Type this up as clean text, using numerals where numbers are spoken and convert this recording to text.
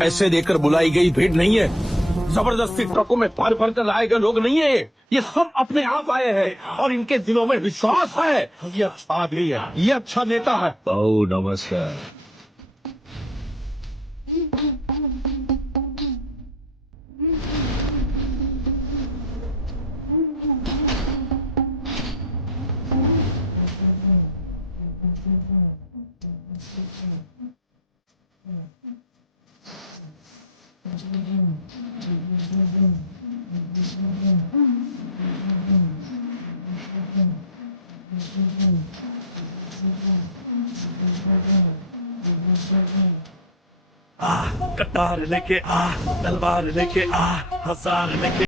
पैसे देकर बुलाई गई भीड़ नहीं है, जबरदस्ती ट्रकों में भर भर कर लाए गए लोग नहीं है। ये सब अपने आप आए हैं और इनके दिलों में विश्वास है। ये अच्छा आदमी है, ये अच्छा नेता है। ओ नमस्कार। कटार लेके आ, तलवार लेके आ, हज़ार लेके